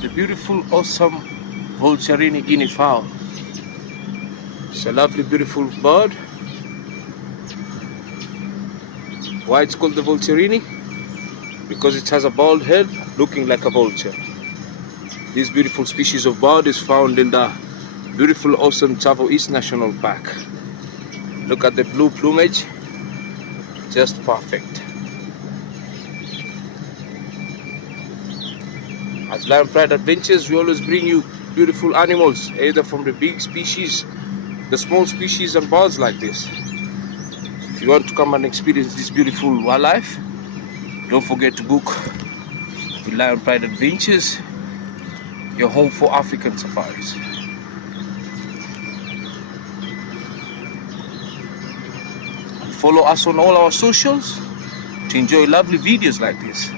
the beautiful, awesome VULTURINE Guinea fowl. It's a lovely, beautiful bird. Why it's called the VULTURINE? Because it has a bald head looking like a vulture. This beautiful species of bird is found in the beautiful, awesome TSAVO East National Park. Look at the blue plumage, just perfect. As Lion Pride Adventures, we always bring you beautiful animals, either from the big species, the small species, and birds like this. If you want to come and experience this beautiful wildlife, don't forget to book with Lion Pride Adventures, your home for African safaris. And follow us on all our socials to enjoy lovely videos like this.